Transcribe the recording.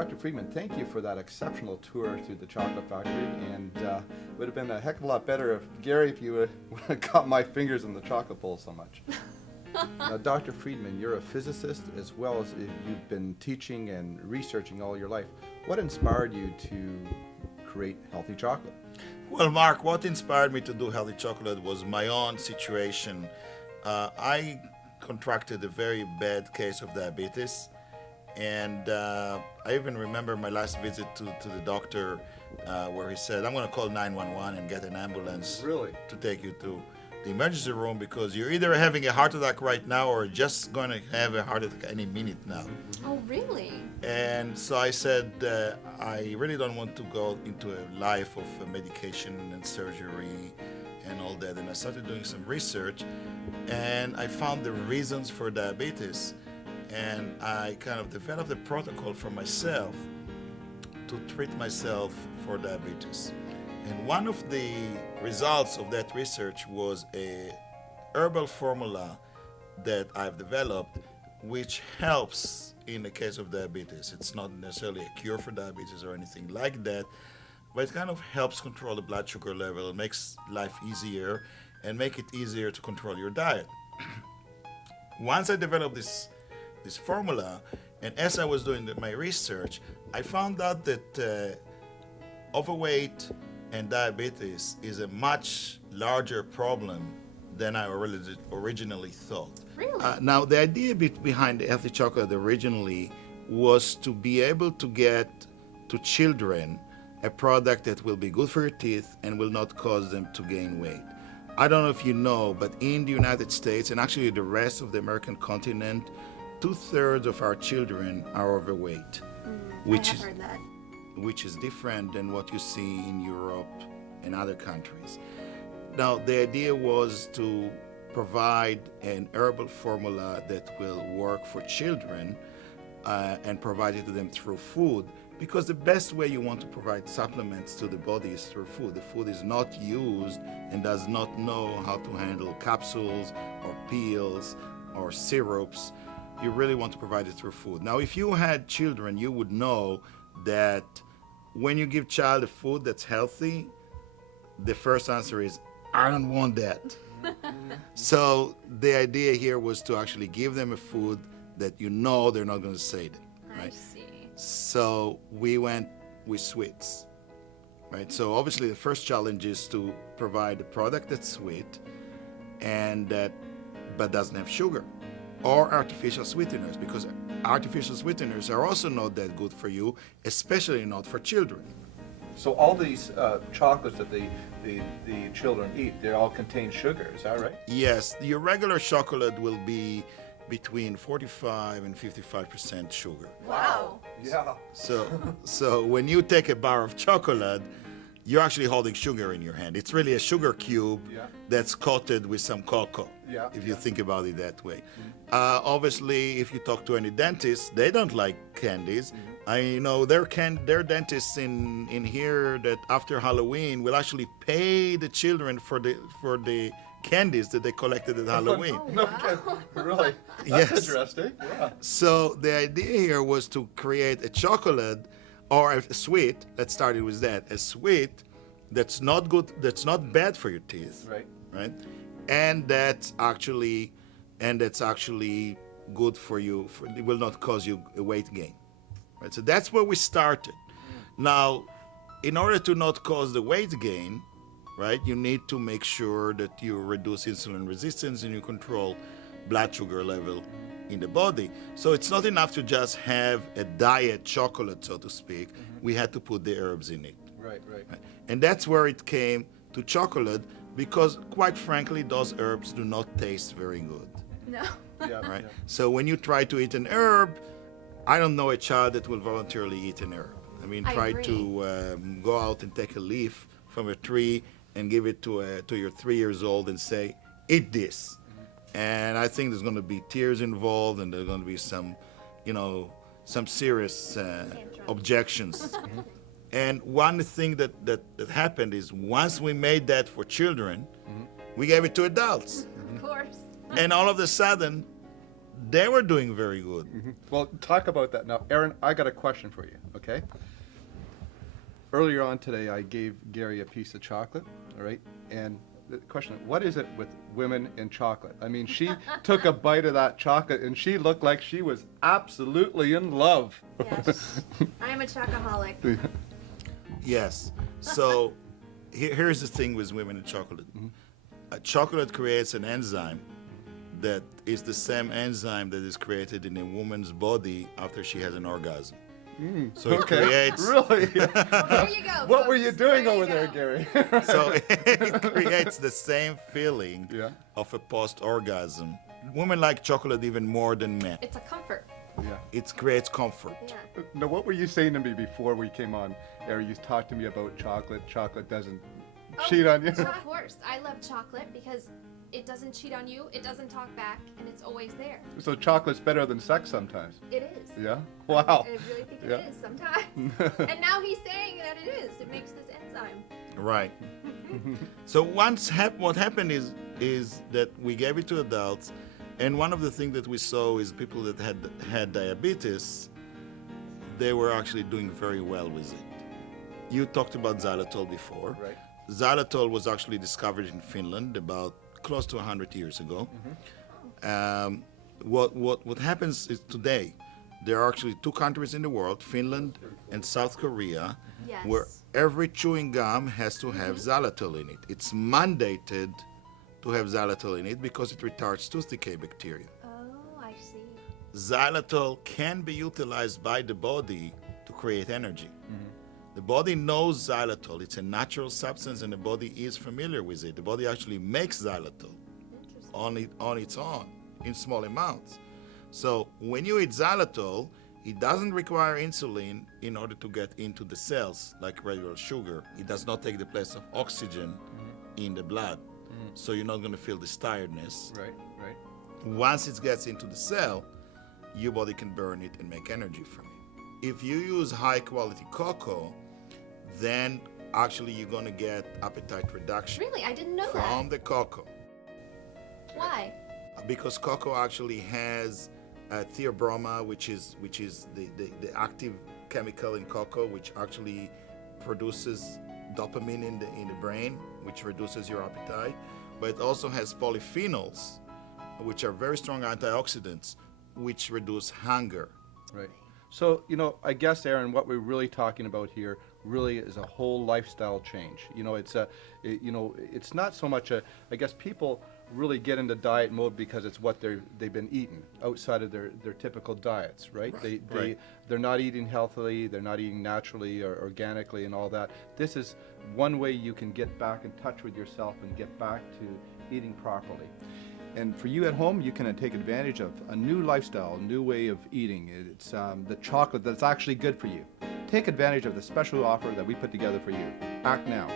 Dr. Friedman, thank you for that exceptional tour through the chocolate factory, and it would have been a heck of a lot better if, Gary, if you would have got my fingers in the chocolate bowl so much. Now, Dr. Friedman, you're a physicist as well as you've been teaching and researching all your life. What inspired you to create healthy chocolate? Well, Mark, what inspired me to do healthy chocolate was my own situation. I contracted a very bad case of diabetes, and I even remember my last visit to the doctor where he said, I'm going to call 911 and get an ambulance Really? to take you to the emergency room because you're either having a heart attack right now or just going to have a heart attack any minute now. Oh, really? And so I said, I really don't want to go into a life of medication and surgery and all that. And I started doing some research, and I found the reasons for diabetes. And I kind of developed a protocol for myself to treat myself for diabetes. And one of the results of that research was a herbal formula that I've developed, which helps in the case of diabetes. It's not necessarily a cure for diabetes or anything like that, but it kind of helps control the blood sugar level. It makes life easier and make it easier to control your diet. Once I developed this formula, and as I was doing my research, I found out that overweight and diabetes is a much larger problem than I originally thought. Really? Now, the idea behind healthy chocolate originally was to be able to get to children a product that will be good for your teeth and will not cause them to gain weight. I don't know if you know, but in the United States and actually the rest of the American continent, 2/3 of our children are overweight, which I've heard that. which is different than what you see in Europe and other countries. Now, the idea was to provide an herbal formula that will work for children and provide it to them through food, because the best way you want to provide supplements to the body is through food. The food is not used and does not know how to handle capsules or pills or syrups. You really want to provide it through food. Now, if you had children, you would know that when you give child a food that's healthy, the first answer is, I don't want that. So the idea here was to actually give them a food that you know they're not going to say it, I right? see. So we went with sweets, right? So obviously the first challenge is to provide a product that's sweet and that but doesn't have sugar or artificial sweeteners, because artificial sweeteners are also not that good for you, especially not for children. So all these chocolates that the children eat, they all contain sugar, is that right? Yes, your regular chocolate will be between 45 and 55% sugar. Wow. Yeah. So when you take a bar of chocolate, you're actually holding sugar in your hand. It's really a sugar cube that's coated with some cocoa, if you think about it that way. Obviously, if you talk to any dentist, they don't like candies. I know there are dentists in here that after Halloween will actually pay the children for the candies that they collected at Halloween. Oh, No wow. kidding. Really? Yes. That's interesting. Yeah. So the idea here was to create a chocolate or a sweet, let's start it with that, a sweet that's not good, that's not bad for your teeth, Right. and that's actually good for you, it will not cause you a weight gain, right? So that's where we started. Now, in order to not cause the weight gain, right, you need to make sure that you reduce insulin resistance and you control blood sugar level in the body. So it's not enough to just have a diet chocolate, so to speak. We had to put the herbs in it. Right. And that's where it came to chocolate, because quite frankly, those herbs do not taste very good. No. Yeah. Right? So when you try to eat an herb, I don't know a child that will voluntarily eat an herb. I mean, I try agree. to go out and take a leaf from a tree and give it to your 3 years old and say, eat this. And I think there's going to be tears involved, and there's going to be some serious objections. And one thing that happened is once we made that for children, we gave it to adults. Of course. And all of a sudden, they were doing very good. Well, talk about that now. Aaron, I got a question for you, Okay. Earlier on today, I gave Gary a piece of chocolate, all right? And the question, what is it with women and chocolate? I mean, she took a bite of that chocolate and she looked like she was absolutely in love. Yes, I am a chocoholic. Yes. So here's the thing with women and chocolate. Chocolate creates an enzyme that is the same enzyme that is created in a woman's body after she has an orgasm. So it creates. Really? Well, there you go. What were you folks. doing There you over there, go. Gary? So it creates the same feeling Yeah. of a post-orgasm. Women like chocolate even more than men. It's a comfort. Yeah. It creates comfort. Yeah. Now, what were you saying to me before we came on air? You talked to me about chocolate. Chocolate doesn't cheat on you. Of course, I love chocolate because it doesn't cheat on you, it doesn't talk back, and it's always there. So chocolate's better than sex sometimes. It is. Yeah? Wow. I really think Yeah. it is sometimes. And now he's saying that it is. It makes this enzyme. Right. So what happened is that we gave it to adults, and one of the things that we saw is people that had diabetes, they were actually doing very well with it. You talked about xylitol before. Right. Xylitol was actually discovered in Finland about close to 100 years ago. What happens is today, there are actually two countries in the world, Finland and South Korea, Yes. where every chewing gum has to have xylitol in it. It's mandated to have xylitol in it because it retards tooth decay bacteria. Oh, I see. Xylitol can be utilized by the body to create energy. The body knows xylitol. It's a natural substance and the body is familiar with it. The body actually makes xylitol Interesting. on its own in small amounts. So when you eat xylitol, it doesn't require insulin in order to get into the cells like regular sugar. It does not take the place of oxygen in the blood. So you're not going to feel this tiredness. Right, right. Once it gets into the cell, your body can burn it and make energy from it. If you use high quality cocoa, then actually you're going to get appetite reduction Really? I didn't know from that. the cocoa. Why? Because cocoa actually has theobroma, which is the active chemical in cocoa, which actually produces dopamine in the brain, which reduces your appetite. But it also has polyphenols, which are very strong antioxidants, which reduce hunger. Right. So, I guess, Aaron, what we're really talking about here really is a whole lifestyle change. It's not so much I guess people really get into diet mode because it's what they've been eating outside of their typical diets, right? They're not eating healthily, they're not eating naturally or organically and all that. This is one way you can get back in touch with yourself and get back to eating properly. And for you at home, you can take advantage of a new lifestyle, a new way of eating. It's the chocolate that's actually good for you. Take advantage of the special offer that we put together for you. Act now.